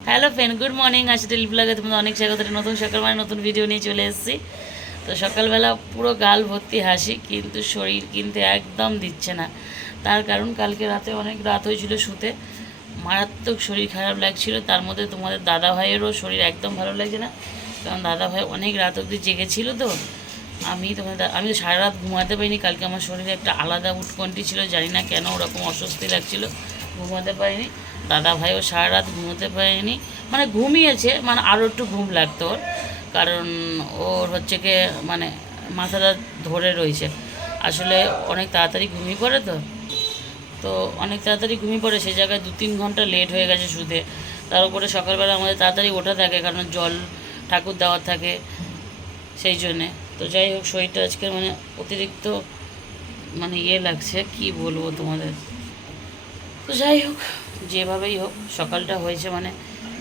Hello friend, good morning. আজ daily ব্লগে তোমাদের অনেক স্বাগত। নতুন সকাল মানে নতুন ভিডিও নিয়ে চলে এসেছি। তো সকালবেলা পুরো গাল ভর্তি হাসি, কিন্তু শরীর কিন্তু একদম দিচ্ছে না। তার কারণ কালকে রাতে অনেক রাত হয়েছিল শুতে। মারাত্মক শরীর খারাপ লাগছিল। তার মধ্যে তোমাদের দাদা ভাইয়েরও শরীর একদম ভালো লাগছে না। কারণ দাদা ভাই অনেক রাত অবধি জেগেছিল তো। আমি তোমাদের আমি তো সারা রাত ঘুমাতে পারিনি। কালকে আমার শরীরে একটা আলাদা উৎকণ্ঠি ছিল। জানি না কেন ওরকম অস্বস্তি লাগছিল। ঘুমাতে পারিনি। দাদা ভাইও সারা রাত ঘুমোতে পারেনি। মানে ঘুমিয়েছে মানে আরও একটু ঘুম লাগতো ওর। কারণ ওর হচ্ছে কি মানে মাথাটা ধরে রয়েছে। আসলে অনেক তাড়াতাড়ি ঘুমিয়ে পড়ে তো। তো অনেক তাড়াতাড়ি ঘুমিয়ে পড়ে সেই জায়গায় দু তিন ঘণ্টা লেট হয়ে গেছে শুতে। তার উপরে সকালবেলা আমাদের তাড়াতাড়ি ওঠা থাকে, কারণ জল ঠাকুর দেওয়ার থাকে সেই জন্যে। তো যাই হোক, শরীরটা আজকে মানে অতিরিক্ত মানে ইয়ে লাগছে, কি বলব তোমাদের? তো যাই হোক, যেভাবেই হোক, সকালটা হয়েছে মানে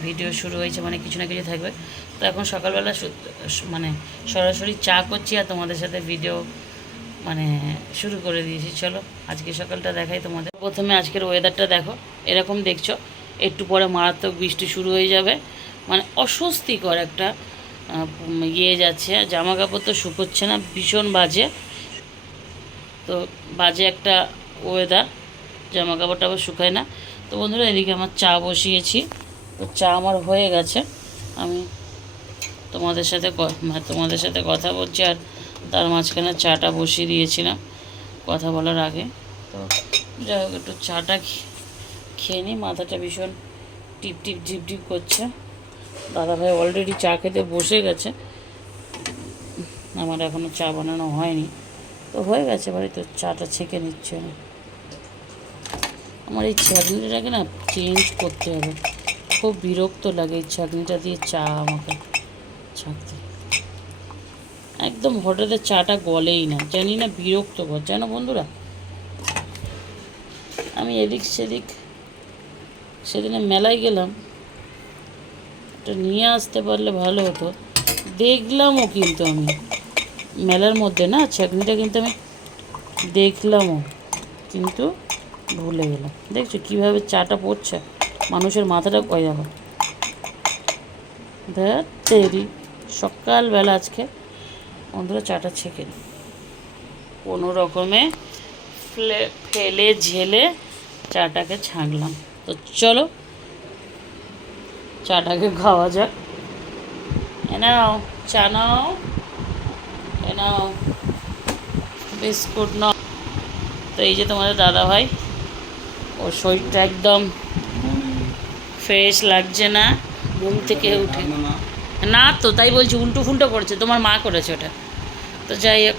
ভিডিও শুরু হয়েছে মানে কিছু না কিছু থাকবে। তো এখন সকালবেলা মানে সরাসরি চা করছি আর তোমাদের সাথে ভিডিও মানে শুরু করে দিয়েছি। চলো, আজকে সকালটা দেখাই তোমাদের। প্রথমে আজকের ওয়েদারটা দেখো, এরকম দেখছ, একটু পরে মারাত্মক বৃষ্টি শুরু হয়ে যাবে। মানে অস্বস্তিকর একটা ইয়ে যাচ্ছে জামা কাপড় তো শুকোচ্ছে না, ভীষণ বাজে। তো বাজে একটা ওয়েদার জামা কাপড় টাপড় শুকায় না। তো বন্ধুরা, এদিকে আমার চা বসিয়েছি। তো চা আমার হয়ে গেছে। আমি তোমাদের সাথে তোমাদের সাথে কথা বলছি আর তার মাঝখানে চাটা বসিয়ে দিয়েছিলাম কথা বলার আগে। তো যাই হোক, একটু চাটা খেয়ে নিই। মাথাটা ভীষণ টিপ টিপ টিপ টিপ করছে। দাদাভাই অলরেডি চা খেতে বসে গেছে। আমার এখনও চা বানানো হয়নি। তো হয়ে গেছে বাড়ি তো চাটা ছেঁকে নিচ্ছে আমি। আমার এই ছাঁকনিটাকে না চেঞ্জ করতে হবে। খুব বিরক্ত লাগে এই ছাঁকনিটা দিয়ে চা আমাকে ছাঁকতে একদম হঠাৎ চাটা গলেই না, জানি না বিরক্ত কর জানো বন্ধুরা? আমি এদিক সেদিক, সেদিনে মেলায় গেলাম। এটা নিয়ে আসতে পারলে ভালো হতো। দেখলামও কিন্তু আমি। মেলার মধ্যে না ছাঁকনিটা কিন্তু আমি দেখলামও। কিন্তু ভুলে গেলাম। দেখছ কীভাবে চাটা পড়ছে? মানুষের মাথাটা কয় দেখো দেখ তেরি সকালবেলা আজকে বন্ধুরা চাটা ছেঁকে নিই। কোনো রকমে ফেলে ফেলে, ঝেলে চাটাকে ছাঁকলাম। তো চলো, চাটাকে খাওয়া যাক। এ নাও, চা নাও। এ নাও। বিস্কুট নাও। তো এই যে তোমাদের দাদা ভাই ওর শরীরটা একদম ফ্রেশ লাগছে না, ঘুম থেকে উঠে। না তো, তাই বলছি, উল্টো ফুলটো করেছে তোমার মা করেছে ওটা। তো যাই হোক,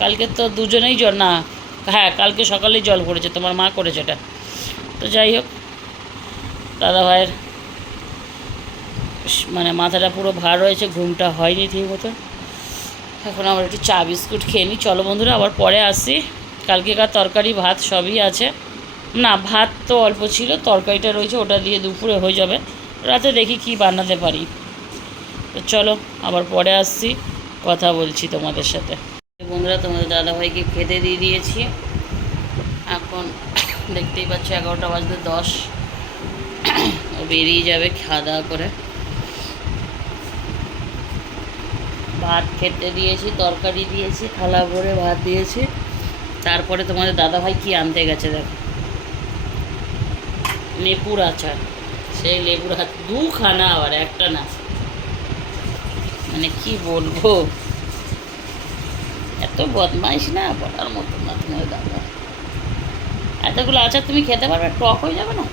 কালকে তো দুজনেই জল, না হ্যাঁ কালকে সকালেই জল পড়েছে, তোমার মা করেছে ওটা। তো যাই হোক দাদা ভাইয়ের মানে মাথাটা পুরো ভার রয়েছে, ঘুমটা হয়নি ঠিক মতো এখন আবার একটু চা বিস্কুট খেয়ে নিই। চলো বন্ধুরা, আবার পরে আসি। কালকেকার তরকারি, ভাত সবই আছে। না, ভাত তো অল্প ছিল, তরকারিটা রয়েছে, ওটা দিয়ে দুপুরে হয়ে যাবে। রাতে দেখি কি বানাতে পারি। তো চলো, আবার পরে আসছি, কথা বলছি তোমাদের সাথে। বন্ধুরা, তোমাদের দাদাভাইকে খেতে দিয়ে দিয়েছি। এখন দেখতেই পাচ্ছ, এগারোটা বাজতে দশ। ও বেরিয়ে যাবে খাওয়া দাওয়া করে। ভাত খেতে দিয়েছি, তরকারি দিয়েছি, থালা ভরে ভাত দিয়েছি। তারপরে তোমাদের দাদাভাই কি আনতে গেছে দেখো। লেবুর আচার। সেই লেবুর হাত দুখানা আবার, একটা না। মানে কি বলব? এত বদমাইশ না বলার মতো না তোমাদের দাদা। এতগুলো আচার তুমি খেতে পারবে? টক হয়ে যাবে না?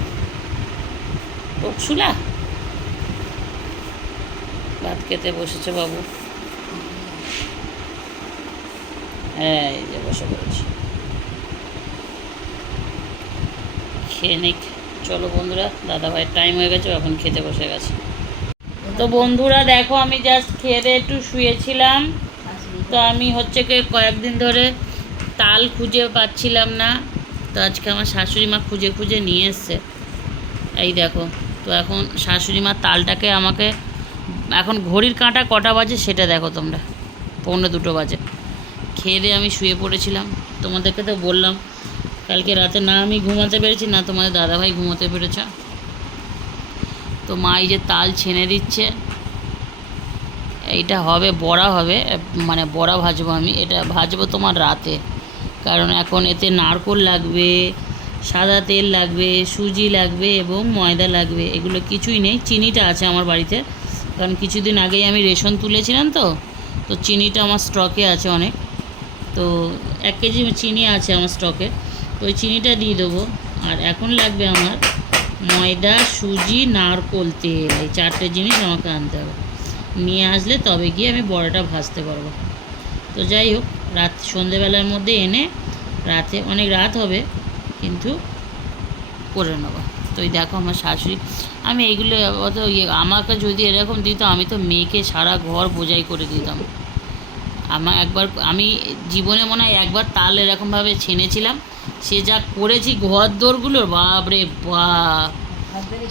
টক শুলা ভাত খেতে বসেছে বাবু। হ্যাঁ এই যে বসে পড়েছি। খেয়ে নিক। চলো বন্ধুরা দাদা ভাইয়ের টাইম হয়ে গেছে এখন খেতে বসে গেছে। তো বন্ধুরা, দেখো আমি জাস্ট খেয়ে দিয়ে একটু শুয়েছিলাম। তো আমি হচ্ছে কি, কয়েকদিন ধরে তাল খুঁজে পাচ্ছিলাম না। তো আজকে আমার শাশুড়ি মা খুঁজে খুঁজে নিয়ে এসছে। এই দেখো, তো এখন শাশুড়ি মা তালটাকে আমাকে, এখন ঘড়ির কাঁটা কটা বাজে সেটা দেখো তোমরা। পৌনে দুটো বাজে। খেয়ে আমি শুয়ে পড়েছিলাম। তোমাদেরকে তো বললাম কালকে রাতে না, আমি ঘুমাতে পেরেছি, না তোমাদের দাদাভাই ঘুমাতে পেরেছে। তো মা এই যে তাল ছেনে দিচ্ছে, এইটা হবে, বড়া হবে মানে বড়া ভাজবো আমি, এটা ভাজবো তোমার রাতে। কারণ এখন এতে নারকোল লাগবে, সাদা তেল লাগবে, সুজি লাগবে এবং ময়দা লাগবে, এগুলো কিছুই নেই, চিনিটা আছে আমার বাড়িতে। কারণ কিছুদিন আগেই আমি রেশন তুলেছিলাম তো তো চিনিটা আমার স্টকে আছে অনেক। তো এক কেজি চিনি আছে আমার স্টকে ওই চিনিটা দিয়ে দেবো। আর এখন লাগবে আমার ময়দা, সুজি, নারকোল তেল, এই চারটে জিনিস আমাকে আনতে হবে। নিয়ে আসলে তবে গিয়ে আমি বড়াটা ভাজতে পারব। তো যাই হোক, রাত সন্ধেবেলার মধ্যে এনে রাতে অনেক রাত হবে, কিন্তু করে নেব। তো এই দেখো আমার শাশুড়ি, আমি এইগুলো অত ইয়ে আমাকে যদি এরকম দিত আমি তো মেয়েকে সারা ঘর বোঝাই করে দিতাম। আমার একবার, আমি জীবনে মনে হয় একবার তাল এরকমভাবে ছেনেছিলাম। সে যা করেছি ঘর দোরগুলোর বাপরে বাপ।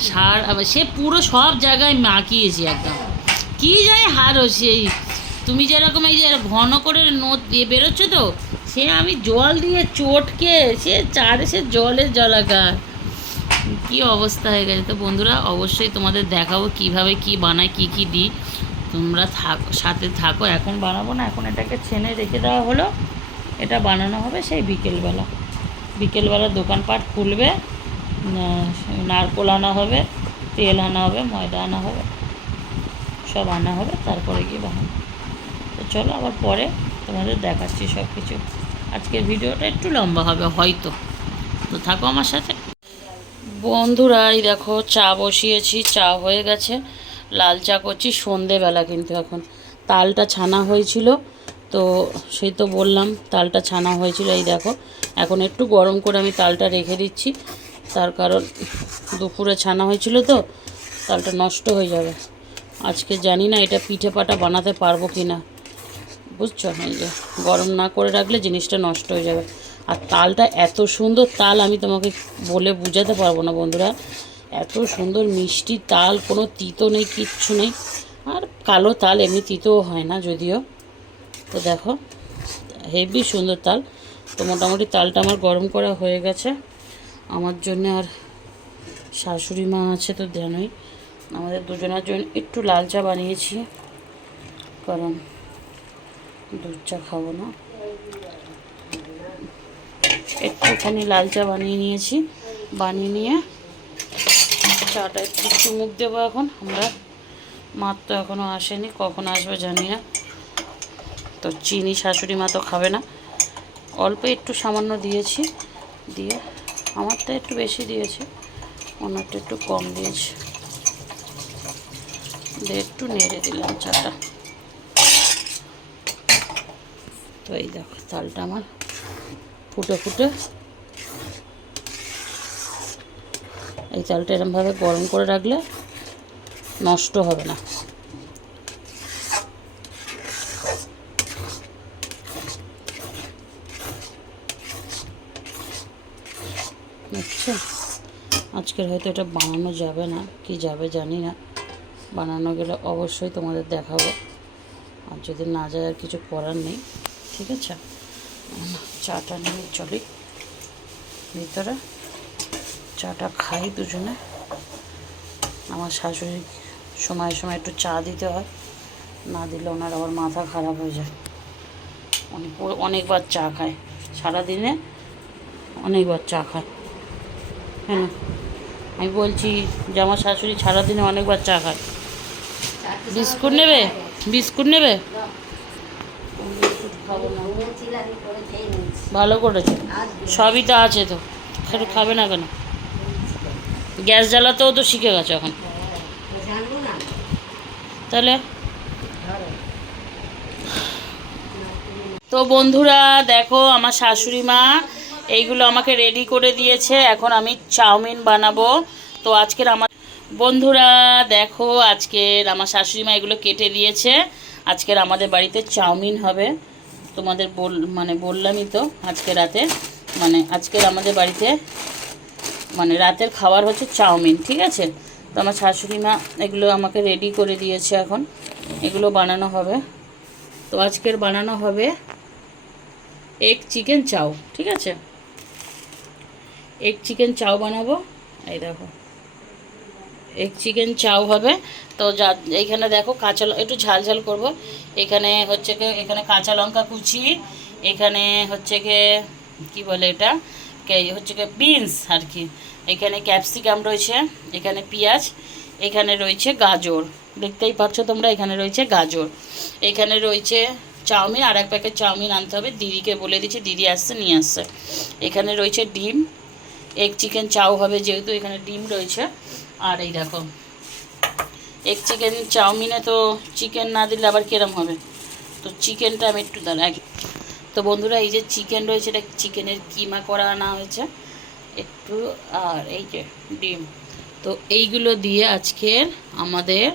সার সে পুরো সব জায়গায় মাখিয়েছি একদম। কী জানি হারো সেই, তুমি যেরকম এই যে ঘন করে নোট দিয়ে বেরোচ্ছ তো, সে আমি জল দিয়ে চটকে, সে চারে সে জলের জলাকার। কি অবস্থা হয়ে গেছে তো বন্ধুরা, অবশ্যই তোমাদের দেখাবো কীভাবে কি বানাই কি কি দিই। তোমরা থাকো, সাথে থাকো। এখন বানাবো না, এখন এটাকে ছেনে রেখে দেওয়া হলো। এটা বানানো হবে সেই বিকেলবেলা। বিকেলবেলা দোকানপাট খুলবে নারকোল আনা হবে, তেল আনা হবে, ময়দা আনা হবে, সব আনা হবে, তারপরে গিয়ে বানাবো। তো চলো, আবার পরে তোমাদের দেখাচ্ছি সব কিছু আজকের ভিডিওটা একটু লম্বা হবে, হয়তো। তো থাকো আমার সাথে। বন্ধুরা, এই দেখো, চা বসিয়েছি, চা হয়ে গেছে। লাল চা করছি, সন্ধেবেলা কিন্তু এখন। তালটা ছানা হয়েছিল, তো সেই তো বললাম তালটা ছানা হয়েছিল, এই দেখো। এখন একটু গরম করে আমি তালটা রেখে দিচ্ছি, তার কারণ দুপুরে ছানা হয়েছিল তো, তালটা নষ্ট হয়ে যাবে। আজকে জানি না এটা পিঠে পাটা বানাতে পারব কি না বুঝছ? এই যে গরম না করে রাখলে জিনিসটা নষ্ট হয়ে যাবে। আর তালটা এত সুন্দর তাল আমি তোমাকে বলে বোঝাতে পারব না বন্ধুরা। এত সুন্দর মিষ্টি তাল, কোনো তিতো নেই, কিচ্ছু নেই। আর কালো তাল, এমনি তিতোও হয় না যদিও। তো দেখো, হেভি সুন্দর তাল। তো মোটামুটি তালটা আমার গরম করা হয়ে গেছে। আমার জন্য আর শাশুড়ি মা আছে তো জানোই। আমাদের দুজনের জন্য একটু লাল চা বানিয়েছি। কারণ দুধ চা খাব না। একটুখানি লাল চা বানিয়ে নিয়েছি। বানিয়ে নিয়ে চাটা একটু চুমুক দেবো এখন। আমরা মার তো এখনও আসেনি, কখন আসবে জানি না। তো চিনি শাশুড়ি মা তো খাবে না। অল্প একটু সামান্য দিয়েছি, দিয়ে আমারটা একটু বেশি দিয়েছি ওনারটা একটু কম দিয়েছি। দিয়ে একটু নেড়ে দিলাম চাটা। তো এই দেখো তালটা আমার ফুটে ফুটে এই চালটা এরমভাবে গরম করে রাখলে নষ্ট হবে না। বুঝছ আজকের হয়তো এটা বানানো যাবে না, কি যাবে জানি না। বানানো গেলে অবশ্যই তোমাদের দেখাবো। আর যদি না যায় আর কিছু করার নেই, ঠিক আছে? চাটা নিয়ে চলি। ভিতরে চাটা খাই দুজনে। আমার শাশুড়ি সময় সময় একটু চা দিতে হয়। না দিলে ওনার আবার মাথা খারাপ হয়ে যায়। অনেক অনেকবার চা খায়। সারাদিনে অনেকবার চা খায়। হ্যাঁ আমি বলছি যে আমার শাশুড়ি সারাদিনে অনেকবার চা খায়। বিস্কুট নেবে? বিস্কুট নেবে? ভালো করেছে। সবই তো আছে তো। খাবে না কেন? গ্যাস জ্বালাতেও তো শিখে গেছো এখন। তাহলে? তো বন্ধুরা, দেখো আমার শাশুড়ি মা, এইগুলো আমাকে রেডি করে দিয়েছে। এখন আমি চাউমিন বানাবো। তো আজকের আমার বন্ধুরা, দেখো আজকের আমার শাশুড়ি মা এগুলো কেটে দিয়েছে। আজকের আমাদের বাড়িতে চাউমিন হবে। তোমাদের বল মানে বললামই তো, আজকে রাতে। মানে আজকের আমাদের বাড়িতে মানে রাতের খাবার হচ্ছে চাউমিন, ঠিক আছে? তো আমার শাশুড়ি মা এগুলো আমাকে রেডি করে দিয়েছে এখন। এগুলো বানানো হবে। তো আজকের বানানো হবে এগ চিকেন চাউ ঠিক আছে? এগ চিকেন চাউ বানাবো। এই দেখো। এগ চিকেন চাউ হবে। তো যা, এইখানে দেখো কাঁচা একটু ঝাল ঝাল করব। এখানে হচ্ছে এখানে কাঁচা লঙ্কা কুচি, এখানে হচ্ছে কি বলে এটা? হচ্ছে কি বিনস আর কি। এখানে ক্যাপসিকাম রয়েছে, এখানে পেঁয়াজ, এখানে রয়েছে গাজর। দেখতেই পাচ্ছ তোমরা, এখানে রয়েছে গাজর। এখানে রয়েছে চাউমিন, আর এক প্যাকেট চাউমিন আনতে হবে। দিদিকে বলে দিচ্ছি, দিদি আসছে, নিয়ে আসছে। এখানে রয়েছে ডিম, এগ চিকেন চাও হবে যেহেতু, এখানে ডিম রয়েছে। আর এই দেখো, এগ চিকেন, চাউমিনে তো চিকেন না দিলে আবার কিরম হবে? তো চিকেনটা আমি একটু দাঁড়া তো বন্ধুরা, এই যে চিকেন রয়েছে, এটা চিকেনের কিমা করা আনা হয়েছে। একটু, আর এই যে ডিম। তো এইগুলো দিয়ে আজকের আমাদের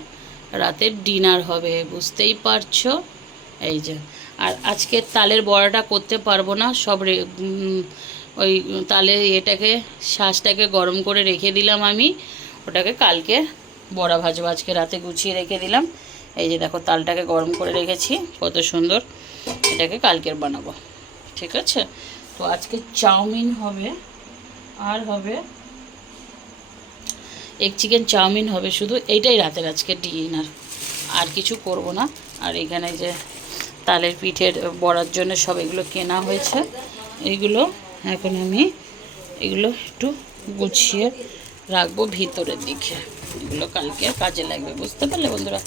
রাতের ডিনার হবে, বুঝতেই পারছ? এই যে, আর আজকে তালের বড়াটা করতে পারব না, সব ওই তালের এটাকে শ্বাসটাকে গরম করে রেখে দিলাম আমি। ওটাকে কালকে বড়া ভাজবো, আজকে রাতে গুছিয়ে রেখে দিলাম। এই যে দেখো, তালটাকে গরম করে রেখেছি, কত সুন্দর। এটাকে কালকের বানাবো। ঠিক আছে? তো আজকে চাউমিন হবে, আর হবে এগ চিকেন চাউমিন হবে, শুধু এইটাই রাতের আজকে ডিনার আর কিছু করব না। আর এখানে যে তালের পিঠের বড়ার জন্য সব এগুলো কেনা হয়েছে। এইগুলো এখন আমি এগুলো একটু গুছিয়ে রাখব ভিতরের দিকে। এগুলো কালকে কাজে লাগবে, বুঝতে পারলে বন্ধুরা?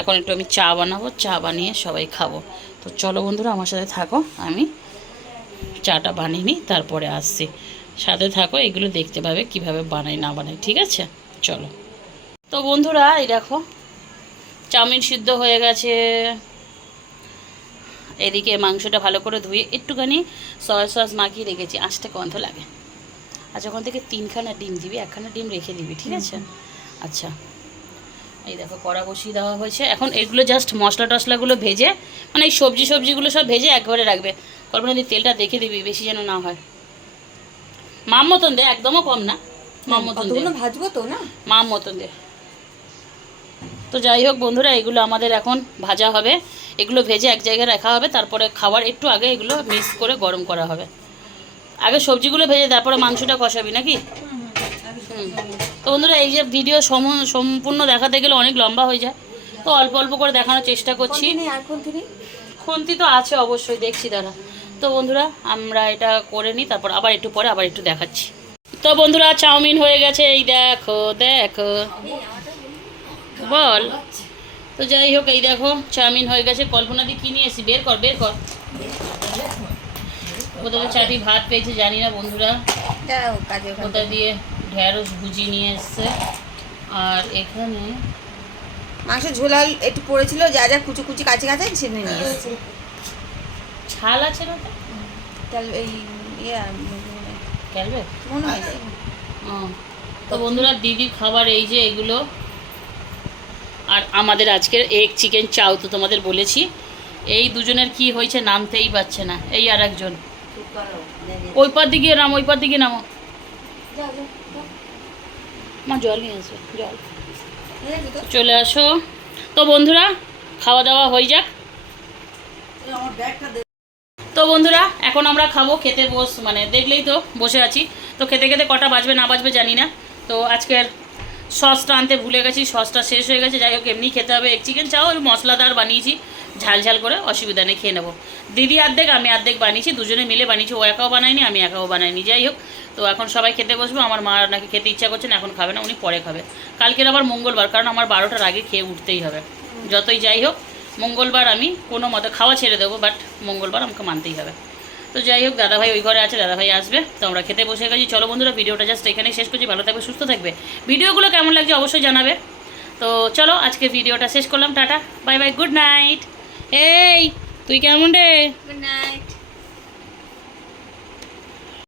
এখন একটু আমি চা বানাবো, চা বানিয়ে সবাই খাব। তো চলো বন্ধুরা আমার সাথে থাকো। আমি চাটা বানিয়ে নিই তারপরে আসছি। সাথে থাকো এগুলো দেখতে পাবে কীভাবে বানাই না বানাই ঠিক আছে? চলো। তো বন্ধুরা এই দেখো চাউমিন সিদ্ধ হয়ে গেছে। এদিকে মাংসটা ভালো করে ধুয়ে একটুখানি সয়া সস মাখিয়ে রেখেছি। আঁচটা গন্ধ লাগে। আর যখন থেকে তিনখানা ডিম দিবি একখানা ডিম রেখে দিবি ঠিক আছে? আচ্ছা। এই দেখো কড়া বসিয়ে দেওয়া হয়েছে। এখন এগুলো জাস্ট মশলা টশলাগুলো ভেজে মানে এই সবজি সবজিগুলো সব ভেজে একবারে রাখবে। কল্পনা দি তেলটা দেখে দিবি বেশি যেন না হয়। মাম মতন দে একদমও কম না। মাম মতন দে। ভাজবো তো না? মাম মতন দে। তো যাই হোক বন্ধুরা এগুলো আমাদের এখন ভাজা হবে। এগুলো ভেজে এক জায়গায় রাখা হবে তারপরে খাওয়ার একটু আগে এগুলো মিক্স করে গরম করা হবে। আগে সবজিগুলো ভেজে তারপরে মাংসটা কষাবি নাকি? হুম। বন্ধুরা এই যে ভিডিও সম- সম্পূর্ণ দেখাতে গেলে অনেক লম্বা হয়ে যায়। তো অল্প অল্প করে দেখানোর চেষ্টা করছি। খুন্তি তো আছে অবশ্যই দেখছি দাঁড়া। তো বন্ধুরা আমরা এটা করে নিই তারপর আবার একটু পরে আবার একটু দেখাচ্ছি। তো বন্ধুরা চাউমিন হয়ে গেছে এই দেখো দেখো। বল। তো যাই হোক এই দেখো চাউমিন হয়ে গেছে। কল্পনা দিয়ে কি নিয়ে এসি বের কর বের কর। কোথাও চাটি ভাত পেয়েছে জানি না বন্ধুরা। দাঁড়াও কাজে। কোথা। দিয়ে ঢ্যাঁড়স ভুজি নিয়ে এসছে। আর এখানে মাংস ঝোলাল একটু পড়েছিল যা যা কুচি কুচি কাছে কাছে সেটা নিয়ে এসেছি। ছাল আছে না তো তাহলে এই ইয়ে মনে হয়। তো বন্ধুরা দিদির খাবার এই যে এগুলো। আর আমাদের আজকের এগ চিকেন চাও তো তোমাদের বলেছি। এই দুজনের কি হয়েছে নামতেই পারছে না। এই আর একজন ওই পার দিকে নাম ওই পার দিকে নামো। মা জল নিয়ে আসবে জল। চলে আসো। তো বন্ধুরা খাওয়া দাওয়া হয়ে যাক। তো বন্ধুরা এখন আমরা খাব খেতে বস মানে দেখলেই তো বসে আছি। তো খেতে খেতে কটা বাজবে না বাজবে জানি না। তো আজকের সসটা আনতে ভুলে গেছি সসটা শেষ হয়ে গেছে। যাই হোক এমনি খেতে হবে। এক চিকেন চাও মশলাদার বানিয়েছি। ঝাল ঝাল করে অসুবিধা নেই, খেয়ে নেব। দিদি অর্ধেক আমি অর্ধেক বানিয়েছি, দুজনে মিলে বানিয়েছি, ও একাও বানায়নি, আমি একাও বানাইনি যাই হোক। তো এখন সবাই খেতে বসবো, আমার মা নাকি খেতে ইচ্ছা করছে না, এখন খাবে না, উনি পরে খাবে। কালকের আবার মঙ্গলবার, কারণ আমার বারোটার আগে খেয়ে উঠতেই হবে। যতই যাই হোক, মঙ্গলবার আমি কোনো মতে খাওয়া ছেড়ে দেবো বাট মঙ্গলবার আমাকে মানতেই হবে। তো যাই হোক, দাদাভাই ওই ঘরে আছে, দাদাভাই আসবে, তো আমরা খেতে বসে গেছি। চলো বন্ধুরা, ভিডিওটা জাস্ট এখানেই শেষ করছি, ভালো থাকবে, সুস্থ থাকবে। ভিডিওগুলো কেমন লাগছে অবশ্যই জানাবে। তো চলো, আজকে ভিডিওটা শেষ করলাম, tata bye bye good night এই তুই কেমন রে? Good night